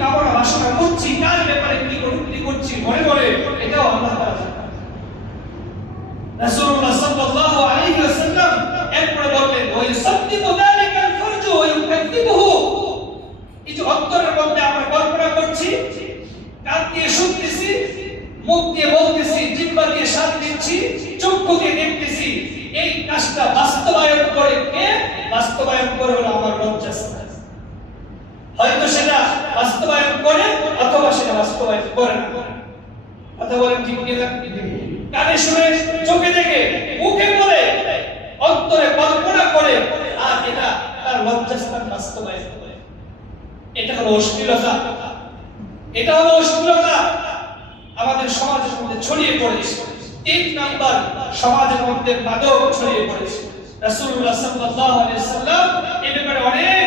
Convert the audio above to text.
কামনা বাসনা করছি, কার ব্যাপারে কি করছি মনে মনে, এটাও আল্লাহ তাআলা জানেন। রাসূলুল্লাহ সাল্লাল্লাহু আলাইহি ওয়াসাল্লাম এরপরে বললেন, ওয়া ইউসাদ্দিকু যালিকাল ফারজু ওয়া ইউকাযযিবুহু, এই যে অন্তরের মধ্যে আমরা কল্পনা করছি, কান দিয়ে শুনতেছি, মুখ দিয়ে বলতেছি, জিহ্বা দিয়ে স্বাদ দিচ্ছি, চক্ষু দিয়ে দেখতেছি, এই কাজটা বাস্তবায়ন করে কে? বাস্তবায়ন করে হলো আমার লজ্জাস্থান। হয়তো সেটা বাস্তবায়ন করে অথবা সেটা বাস্তবায়ন করে না। কথা বলেন ঠিক কি না? কানে শুনে, চোখে দেখে, মুখে বলে, অন্তরে কল্পনা করে, আর এটা তার লজ্জাস্থান বাস্তবায়ন করে। এটা হলো অশ্লীলতা। এটা হলো অশ্লীলতা আমাদের সমাজের মধ্যে ছড়িয়ে পড়েছে। 3 নাম্বার, সমাজের মধ্যে মাদক ছড়িয়ে পড়েছে। রাসূলুল্লাহ সাল্লাল্লাহু আলাইহি ওয়াসাল্লাম এই ব্যাপারে অনেক